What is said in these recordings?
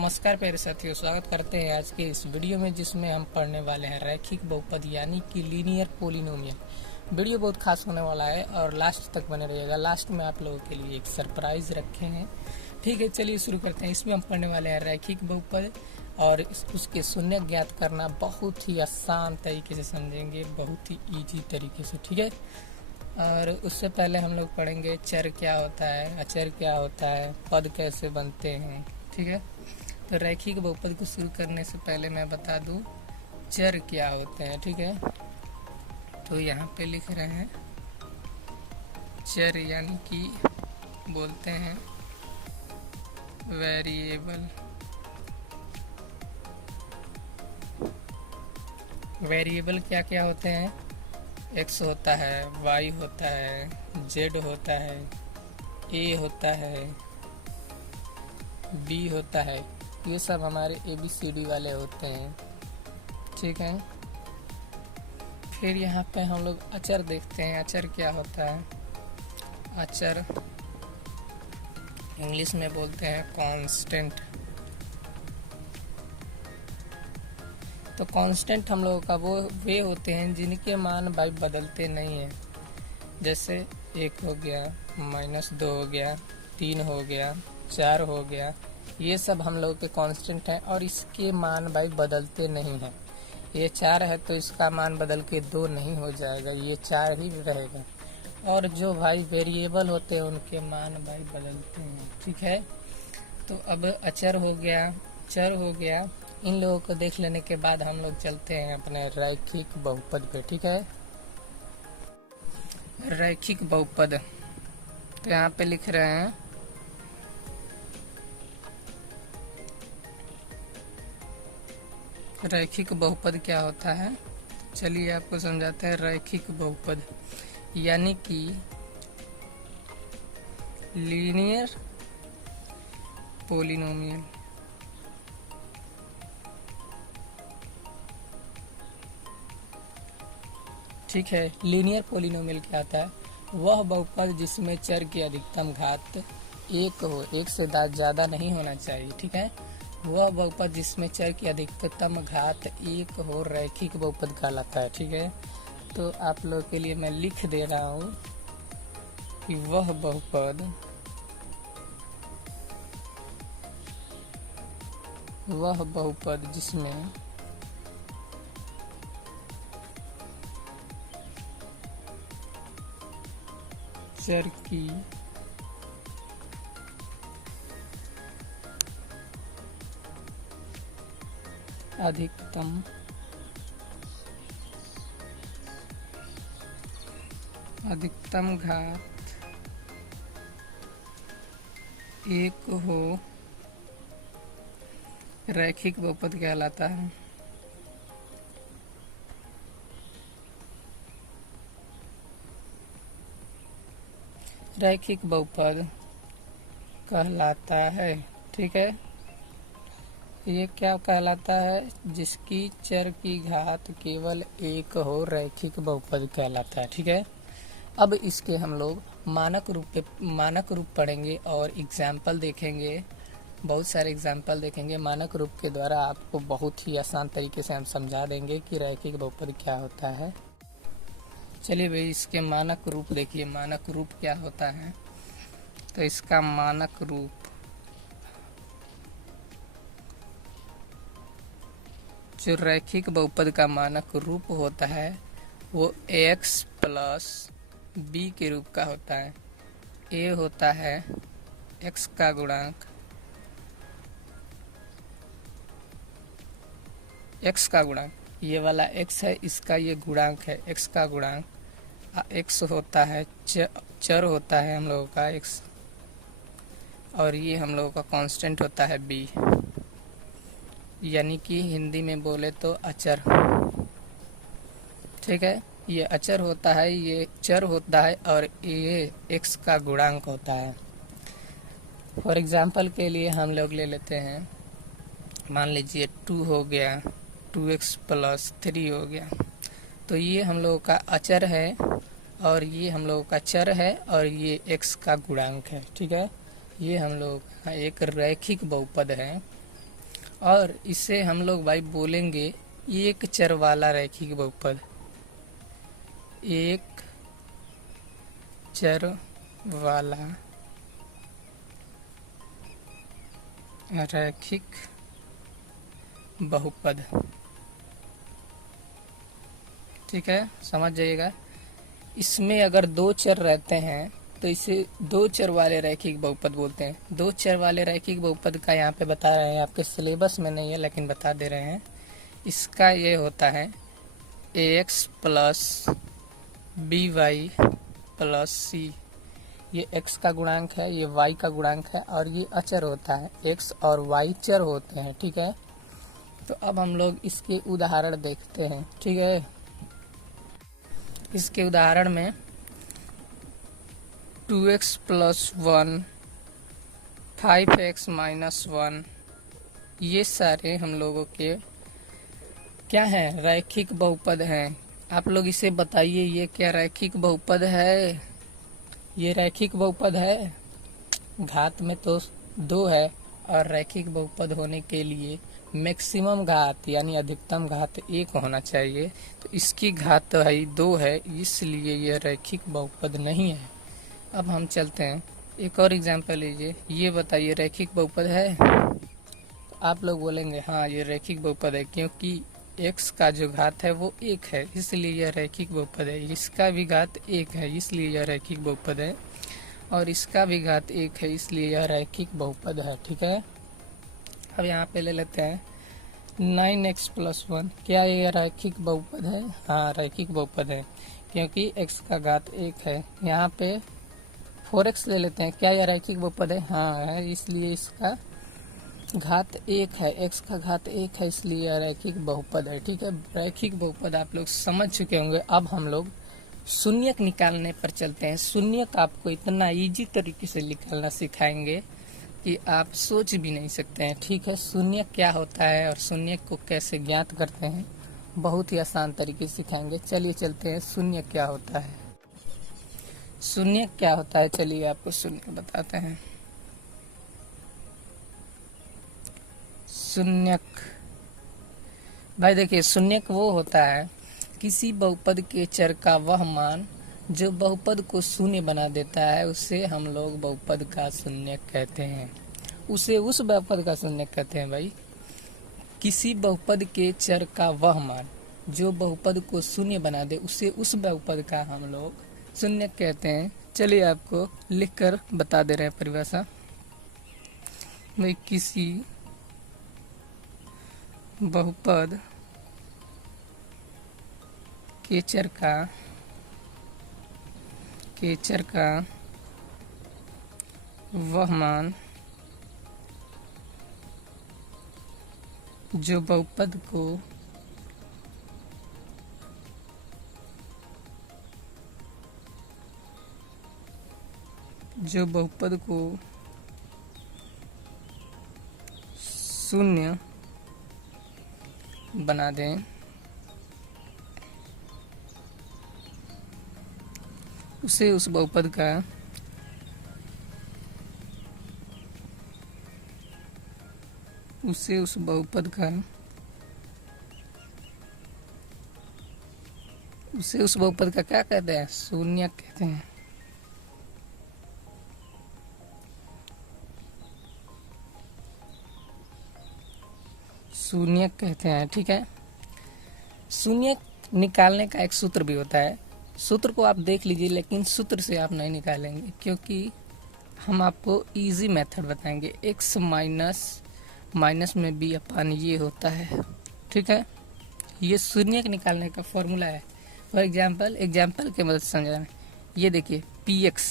नमस्कार प्यारे साथियों, स्वागत करते हैं आज के इस वीडियो में जिसमें हम पढ़ने वाले हैं रैखिक बहुपद यानी कि लीनियर पोलिनोमियल। वीडियो बहुत खास होने वाला है और लास्ट तक बने रहिएगा। लास्ट में आप लोगों के लिए एक सरप्राइज रखे हैं। ठीक है, चलिए शुरू करते हैं। इसमें हम पढ़ने वाले हैं रैखिक बहुपद और उसके शून्य ज्ञात करना बहुत ही आसान तरीके से समझेंगे, बहुत ही ईजी तरीके से। ठीक है, और उससे पहले हम लोग पढ़ेंगे चर क्या होता है, अचर क्या होता है, पद कैसे बनते हैं। ठीक है, तो रैखिक बहुपद को शुरू करने से पहले मैं बता दूं चर क्या होते हैं। ठीक है, तो यहाँ पे लिख रहे हैं चर यानी कि बोलते हैं वेरिएबल। वेरिएबल क्या क्या होते हैं? एक्स होता है, वाई होता है, जेड होता है, ए होता है, बी होता है। ये सब हमारे ABCD वाले होते हैं। ठीक है, फिर यहाँ पे हम लोग अचर देखते हैं। अचर क्या होता है? अचर इंग्लिश में बोलते हैं कांस्टेंट। तो कांस्टेंट हम लोगों का वे होते हैं जिनके मान भाई बदलते नहीं हैं। जैसे 1 हो गया, -2 हो गया, 3 हो गया, 4 हो गया। ये सब हम लोगों के कांस्टेंट हैं और इसके मान भाई बदलते नहीं हैं। ये 4 है तो इसका मान बदल के 2 नहीं हो जाएगा, ये 4 ही रहेगा। और जो भाई वेरिएबल होते हैं उनके मान भाई बदलते हैं। ठीक है, तो अब अचर हो गया, चर हो गया। इन लोगों को देख लेने के बाद हम लोग चलते हैं अपने रैखिक बहुपद पे। ठीक है, रैखिक बहुपद तो यहाँ पे लिख रहे हैं रैखिक बहुपद क्या होता है। चलिए आपको समझाते हैं। रैखिक बहुपद यानी कि लीनियर पोलिनोमियल। ठीक है, लीनियर पोलिनोमियल क्या होता है? वह बहुपद जिसमें चर की अधिकतम घात 1 हो, 1 से ज़्यादा नहीं होना चाहिए। ठीक है, वह बहुपद जिसमें चर की अधिकतम घात 1 हो रैखिक बहुपद कहलाता है। ठीक है, तो आप लोग के लिए मैं लिख दे रहा हूँ कि वह बहुपद जिसमें चर की अधिकतम घात 1 हो रैखिक बहुपद कहलाता है। रैखिक बहुपद कहलाता है। ठीक है, ये क्या कहलाता है? जिसकी चर की घात केवल 1 हो रैखिक बहुपद कहलाता है। ठीक है, अब इसके हम लोग मानक रूप पढ़ेंगे और एग्जाम्पल देखेंगे। बहुत सारे एग्जाम्पल देखेंगे। मानक रूप के द्वारा आपको बहुत ही आसान तरीके से हम समझा देंगे कि रैखिक बहुपद क्या होता है। चलिए भाई, इसके मानक रूप देखिए। मानक रूप क्या होता है? तो इसका मानक रूप जो रैखिक बहुपद का मानक रूप होता है वो x + b के रूप का होता है। a होता है x का गुणांक, ये वाला x है, इसका ये गुणांक है, x का गुणांक। x होता है चर होता है हम लोगों का x, और ये हम लोगों का कांस्टेंट होता है b, यानी कि हिंदी में बोले तो अचर। ठीक है, ये अचर होता है, ये चर होता है और ये x का गुणांक होता है। फॉर एग्जांपल के लिए हम लोग ले लेते हैं, मान लीजिए 2 हो गया, 2x + 3 हो गया। तो ये हम लोगों का अचर है और ये हम लोगों का चर है और ये x का गुणांक है। ठीक है, ये हम लोग का एक रैखिक बहुपद है। और इसे हम लोग भाई बोलेंगे एक चर वाला रैखिक बहुपद। एक चर वाला रैखिक बहुपद। ठीक है, समझ जाइएगा। इसमें अगर दो चर रहते हैं तो इसे दो चर वाले रैखिक बहुपद बोलते हैं। दो चर वाले रैखिक बहुपद का यहाँ पे बता रहे हैं, आपके सिलेबस में नहीं है लेकिन बता दे रहे हैं। इसका ये होता है ax plus b y plus c. ये x का गुणांक है, ये y का गुणांक है, और ये अचर होता है। x और y चर होते हैं। ठीक है, तो अब हम लोग इसके उदाहरण देखते हैं। ठीक है, इसके उदाहरण में 2x प्लस 1, 5x माइनस 1, ये सारे हम लोगों के क्या हैं, रैखिक बहुपद हैं। आप लोग इसे बताइए, ये क्या रैखिक बहुपद है? ये रैखिक बहुपद है? घात में तो 2 है, और रैखिक बहुपद होने के लिए मैक्सिमम घात यानी अधिकतम घात 1 होना चाहिए। तो इसकी घात तो है 2 है, इसलिए यह रैखिक बहुपद नहीं है। अब हम चलते हैं, एक और एग्जांपल लीजिए। ये बताइए रैखिक बहुपद है? तो आप लोग बोलेंगे हाँ ये रैखिक बहुपद है, क्योंकि x का जो घात है वो 1 है, इसलिए यह रैखिक बहुपद है। इसका भी घात 1 है, इसलिए यह रैखिक बहुपद है, और इसका भी घात 1 है, इसलिए यह रैखिक बहुपद है। ठीक है, अब यहाँ पे ले लेते हैं 9x प्लस 1। क्या यह रैखिक बहुपद है? हाँ रैखिक बहुपद है, क्योंकि x का घात 1 है। यहाँ पे 4x ले लेते हैं। क्या यह रैखिक बहुपद है? हाँ है, इसलिए इसका घात 1 है, x का घात 1 है, इसलिए यह रैखिक बहुपद है। ठीक है, रैखिक बहुपद आप लोग समझ चुके होंगे। अब हम लोग शून्यक निकालने पर चलते हैं। शून्यक आपको इतना इजी तरीके से निकालना सिखाएंगे कि आप सोच भी नहीं सकते हैं। ठीक है, शून्यक क्या होता है और शून्यक को कैसे ज्ञात करते हैं, बहुत ही आसान तरीके से सिखाएंगे। चलिए चलते हैं, शून्यक क्या होता है। शून्यक क्या होता है, चलिए आपको शून्यक बताते हैं। शून्यक भाई देखिए, शून्यक वो होता है किसी बहुपद के चर का वह मान जो बहुपद को शून्य बना देता है, उसे हम लोग बहुपद का शून्यक कहते हैं। उसे उस बहुपद का शून्यक कहते हैं भाई। किसी बहुपद के चर का वह मान जो बहुपद को शून्य बना दे, उसे उस बहुपद का हम लोग शून्यक कहते हैं। चलिए आपको लिखकर बता दे रहे हैं परिभाषा। भाई किसी बहुपद के चर का वह मान जो बहुपद को शून्य बना दें, उसे उस बहुपद का क्या कहते हैं, शून्यक कहते हैं। शून्यक कहते हैं। ठीक है, शून्यक निकालने का एक सूत्र भी होता है। सूत्र को आप देख लीजिए, लेकिन सूत्र से आप नहीं निकालेंगे, क्योंकि हम आपको इजी मेथड बताएंगे। x माइनस में b अपन ये होता है। ठीक है, ये शून्यक निकालने का फॉर्मूला है। फॉर एग्जाम्पल के मदद से समझाना। ये देखिए px,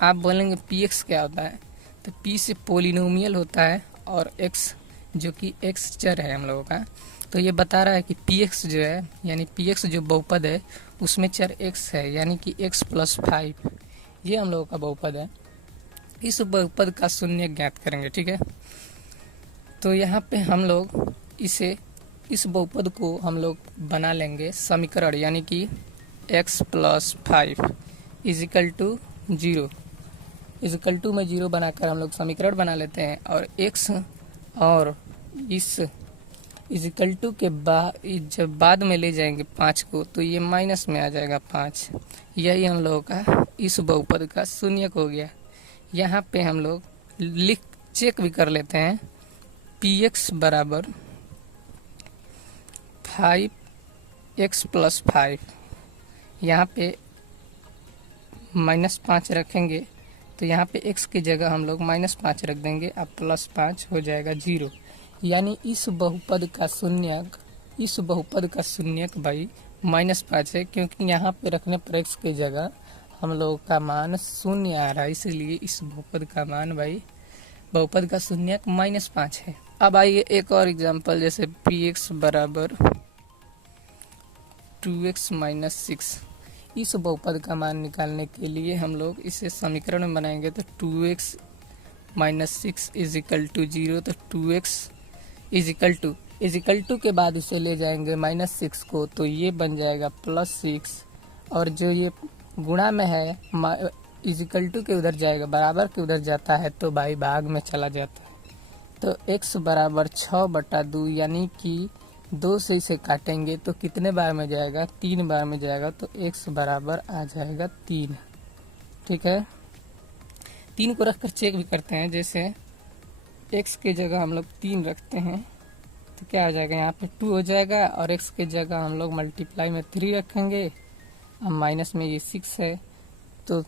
आप बोलेंगे px क्या होता है, तो p से पोलिनोमियल होता है, और x जो कि x चर है हम लोगों का। तो ये बता रहा है कि px जो है, यानी px जो बहुपद है उसमें चर x है, यानी कि x प्लस 5, ये हम लोगों का बहुपद है। इस बहुपद का शून्य ज्ञात करेंगे। ठीक है, तो यहाँ पे हम लोग इस बहुपद को हम लोग बना लेंगे समीकरण, यानी कि x plus 5 is equal to 0, is equal to में 0 बनाकर हम लोग समीकरण बना लेते हैं। और x और इस इजिकल टू के बाद जब बाद में ले जाएंगे 5 को तो ये माइनस में आ जाएगा 5। यही हम लोगों का इस बहुपद का शून्यक हो गया। यहाँ पे हम लोग चेक भी कर लेते हैं। px बराबर 5x + 5, यहाँ पे -5 रखेंगे तो यहाँ पे x की जगह हम लोग -5 रख देंगे, अब +5 हो जाएगा 0। यानी इस बहुपद का शून्यक भाई -5 है, क्योंकि यहाँ पे रखने पर x की जगह हम लोग का मान 0 आ रहा है, इसलिए इस बहुपद का मान भाई बहुपद का शून्यक -5 है। अब आइए एक और एग्जांपल, जैसे px बराबर 2x - 6। इस बहुपद का मान निकालने के लिए हम लोग इसे समीकरण में बनाएंगे तो 2x - 6 = 0। तो 2x इजिकल टू के बाद उसे ले जाएंगे -6 को तो ये बन जाएगा +6, और जो ये गुणा में है इजिकल टू के उधर जाएगा, बराबर के उधर जाता है तो भाई भाग में चला जाता है। तो x बराबर 6/2, यानी कि 2 से इसे काटेंगे तो कितने बार में जाएगा, 3 बार में जाएगा, तो x बराबर आ जाएगा 3। ठीक है, 3 को रखकर चेक भी करते हैं। जैसे x की जगह हम लोग 3 रखते हैं तो क्या हो जाएगा, यहाँ पे 2 हो जाएगा, और x की जगह हम लोग मल्टीप्लाई में 3 रखेंगे, अब माइनस में ये 6 है तो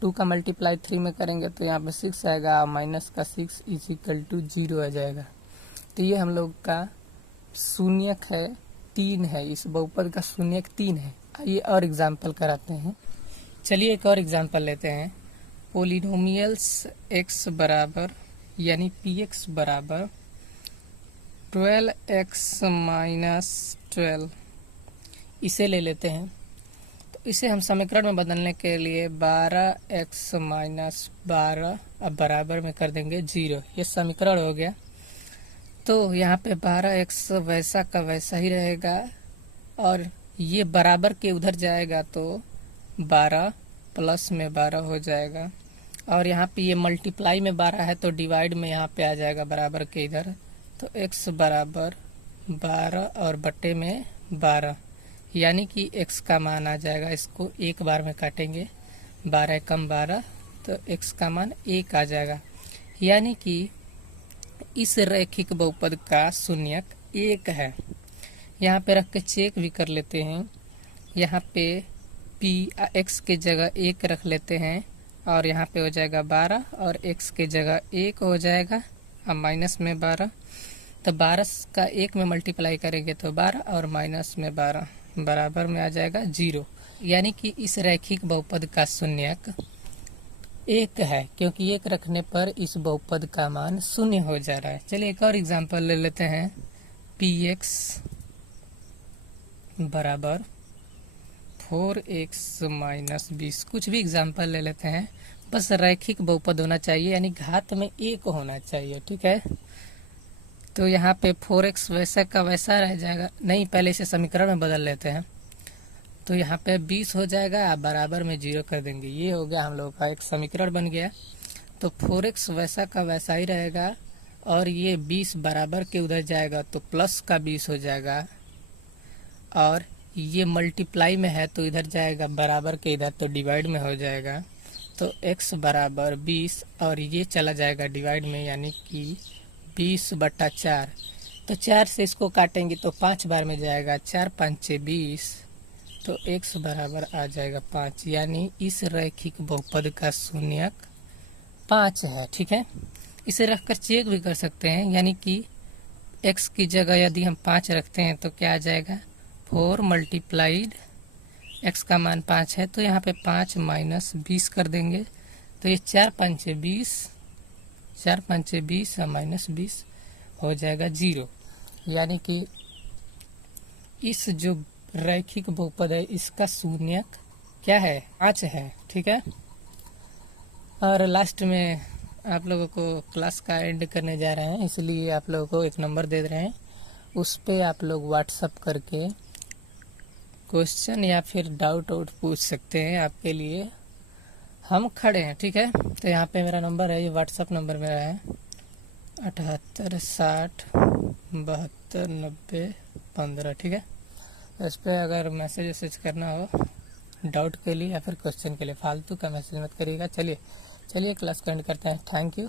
2 का मल्टीप्लाई 3 में करेंगे तो यहाँ पे 6 आएगा, माइनस का 6 = 0 आ जाएगा। तो ये हम लोग का शून्यक है 3 है, इस बहुपद का शून्यक 3 है। आइए और एग्जाम्पल कराते हैं। चलिए एक और एग्जाम्पल लेते हैं। पोलिनोमियल्स x बराबर यानी px बराबर 12x - 12, इसे ले लेते हैं। तो इसे हम समीकरण में बदलने के लिए 12x - 12 अब बराबर में कर देंगे 0। ये समीकरण हो गया। तो यहाँ पे 12x वैसा का वैसा ही रहेगा, और ये बराबर के उधर जाएगा तो 12 प्लस में 12 हो जाएगा, और यहाँ पे ये मल्टीप्लाई में 12 है तो डिवाइड में यहाँ पे आ जाएगा बराबर के इधर। तो x बराबर 12 और बटे में 12, यानी कि x का मान आ जाएगा, इसको एक बार में काटेंगे, 12 कम 12 तो x का मान 1 आ जाएगा। यानी कि इस रैखिक बहुपद का शून्यक 1 है। यहाँ पे रख के चेक भी कर लेते हैं। यहाँ पे x की जगह 1 रख लेते हैं, और यहाँ पे हो जाएगा 12 और x की जगह 1 हो जाएगा, अब माइनस में 12, तो 12 का 1 में मल्टीप्लाई करेंगे तो 12 और माइनस में 12 बराबर में आ जाएगा 0। यानी कि इस रैखिक बहुपद का शून्यक 1 है, क्योंकि 1 रखने पर इस बहुपद का मान 0 हो जा रहा है। चलिए एक और एग्जांपल ले लेते हैं। px बराबर 4x - 20, कुछ भी एग्जांपल ले लेते हैं, बस रैखिक बहुपद होना चाहिए, यानी घात में 1 होना चाहिए। ठीक है, तो यहाँ पे 4x वैसा का वैसा रह जाएगा, नहीं पहले इसे समीकरण में बदल लेते हैं। तो यहाँ पे 20 हो जाएगा, आप बराबर में 0 कर देंगे, ये हो गया हम लोग का एक समीकरण बन गया। तो 4x वैसा का वैसा ही रहेगा, और ये 20 बराबर के उधर जाएगा तो प्लस का 20 हो जाएगा, और ये मल्टीप्लाई में है तो इधर जाएगा बराबर के इधर तो डिवाइड में हो जाएगा। तो x बराबर 20 और ये चला जाएगा डिवाइड में, यानी कि 20/4। तो 4 से इसको काटेंगे तो 5 बार में जाएगा, 4 × 5 = 20, तो x बराबर आ जाएगा 5। यानी इस रैखिक बहुपद का शून्यक 5 है। ठीक है, इसे रखकर चेक भी कर सकते हैं, यानी कि x की जगह यदि हम 5 रखते हैं तो क्या आ जाएगा, 4 × x का मान 5 है, तो यहाँ पे 5 - 20 कर देंगे, तो ये 4 × 5 = 20, 4 × 5 = 20 और -20 हो जाएगा 0। यानी कि इस जो रैखिक बहुपद है इसका शून्यक क्या है, 5 है। ठीक है, और लास्ट में आप लोगों को क्लास का एंड करने जा रहे हैं, इसलिए आप लोगों को एक नंबर दे रहे हैं, उस पे आप लोग व्हाट्सअप करके क्वेश्चन या फिर डाउट पूछ सकते हैं, आपके लिए हम खड़े हैं। ठीक है, तो यहाँ पे मेरा नंबर है, ये व्हाट्सअप नंबर मेरा है 7860 729015, ठीक है। इस पर अगर मैसेज वैसेज करना हो डाउट के लिए या फिर क्वेश्चन के लिए, फालतू का मैसेज मत करिएगा। चलिए क्लास को एंड करते हैं। Thank you.